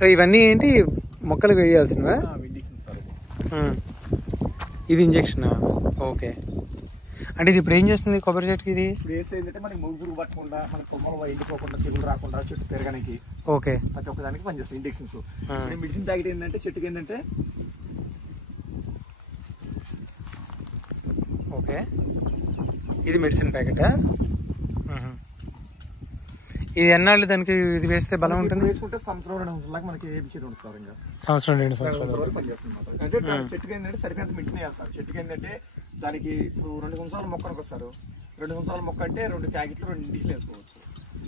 So ఇవన్నీ ఏంటి మొక్కలకు వేయాల్సినవా? ఇది ఇంజెక్షన్. ఓకే. అంటే ఇది ఇప్పుడు ఏం చేస్తుంది కొబ్బరి చెట్టుకి? ఇది ఇప్పుడు వేస్తే ఏంటంటే మనకి ముగ్గురు పట్టకుండా, మన కొమ్మలు ఎండిపోకుండా, తెగులు రాకుండా, చెట్టు పెరగడానికి ఓకే ప్రతి ఒక్కదానికి పనిచేస్తుంది ఇంజెక్షన్స్. మెడిసిన్ ప్యాకెట్ ఏంటంటే చెట్టుకి ఏంటంటే ఓకే ఇది మెడిసిన్ ప్యాకెటా? ఇది ఎన్నాళ్ళు దానికి ఇది వేస్తే బలం ఉంటుంది? వేసుకుంటే సంవత్సరం 2 సంవత్సరాలకు మనకి ఏ చెట్టు ఉంటుంది సార్. ఇంకా సంవత్సరం 2 సంవత్సరాల వరకు పనిచేస్తుంది అన్నమాట. అంటే చెట్టుకి ఏంటంటే సరిపోయినంత మెడిసిన్ వేయాలి సార్. చెట్టుకి ఏంటంటే దానికి ఇప్పుడు 2 సంవత్సరాల మొక్కనికి వస్తారు. 2 సంవత్సరాల మొక్క అంటే 2 ప్యాకెట్లు 2 ఇండిషన్ వేసుకోవచ్చు.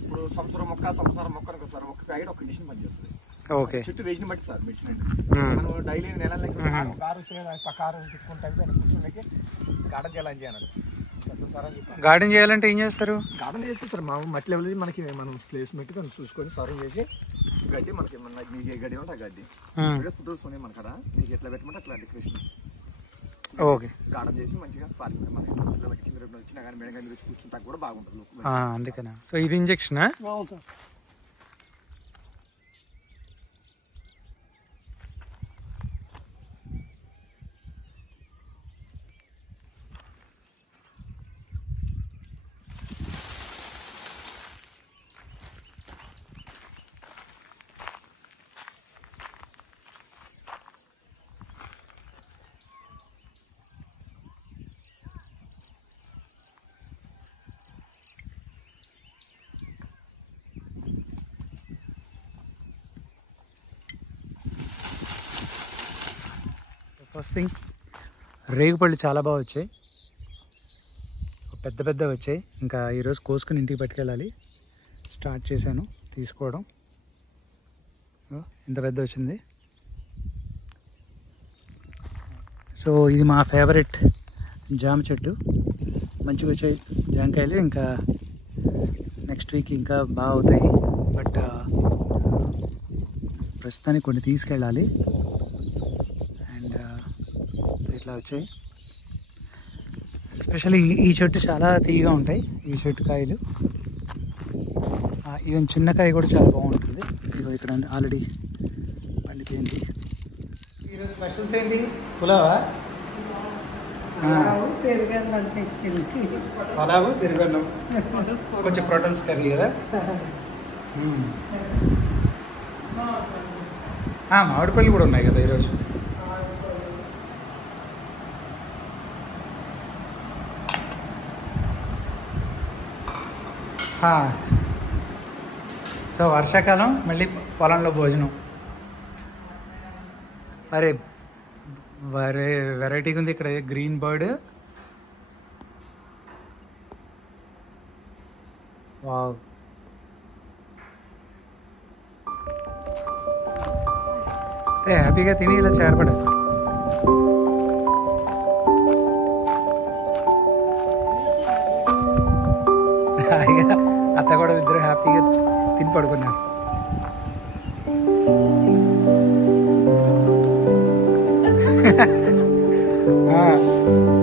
ఇప్పుడు సంవత్సరం మొక్కనికి వస్తారు. ఒక ప్యాకెట్ ఒక ఇండిషన్ పనిచేస్తుంది. ఓకే. చెట్టు వేసిన బట్టి సార్ మెడిసిన్ అంటే మనం డైలీ నెలలకి కారు వచ్చే కారు తీసుకుంటే కూర్చుండకి గార్డెన్ చేయాలని చేయన్నాడు. గార్డెన్ చేయాలంటే ఏం చేస్తారు? గార్డెన్ చేస్తే సార్ మా మట్టి లెవెల్ మనకి మనం ప్లేస్మెంట్ చూసుకొని సర్వ్ చేసి గడ్డి మనకి మీకు ఏ గడ్డి ఉంటే ఆ గడ్డి కుదురుకొని మన కదా మీకు ఎట్లా పెట్టమంటే అట్లా డెకరేషన్ ఓకే గార్డెన్ చేసి మంచిగా ఫార్మింగ్ మనకి పిల్లలకి కింద వచ్చినా కానీ మేడ కానీ వచ్చి కూర్చుంటా కూడా బాగుంటుంది. అందుకనే. సో ఇది ఇంజెక్షనా? అవును సార్. ఫస్ట్ థింగ్ రేగుపళ్ళు చాలా బాగా వచ్చాయి, పెద్ద పెద్ద వచ్చాయి. ఇంకా ఈరోజు కోసుకుని ఇంటికి పట్టుకెళ్ళాలి. స్టార్ట్ చేశాను తీసుకోవడం. ఇంత పెద్ద వచ్చింది. సో ఇది మా ఫేవరెట్ జామ చెట్టు. మంచిగా వచ్చాయి జామకాయలు. ఇంకా నెక్స్ట్ వీక్ ఇంకా బాగా అవుతాయి. బట్ ప్రస్తుతానికి కొన్ని తీసుకెళ్ళాలి. అండ్ ఇట్లా వచ్చాయి. ఎస్పెషల్లీ ఈ చెట్టు చాలా తీయగా ఉంటాయి. ఈ చెట్టు కాయలు ఈవెన్ చిన్న కాయ కూడా చాలా బాగుంటుంది. ఇదిగో ఇక్కడ ఆల్రెడీ పండిపోయింది. ఈరోజు స్పెషల్స్ ఏంటి? పులావా? పులావు పెరుగన్నం, కొంచెం ప్రోటీన్స్ కర్రీ కదా. మామిడిపళ్ళు కూడా ఉన్నాయి కదా ఈరోజు. సో వర్షాకాలం మళ్ళీ పొలంలో భోజనం. అరే వెరైటీగా ఉంది ఇక్కడ. Green bird. వావ్. హ్యాపీగా తిని ఇలా చేరపడదు. అత్త కూడా ఇద్దరు హ్యాపీగా తిని పడుకున్నారు.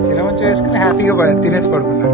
చిరమంచు వేసుకుని హ్యాపీగా తినేసి పడుకున్నారు.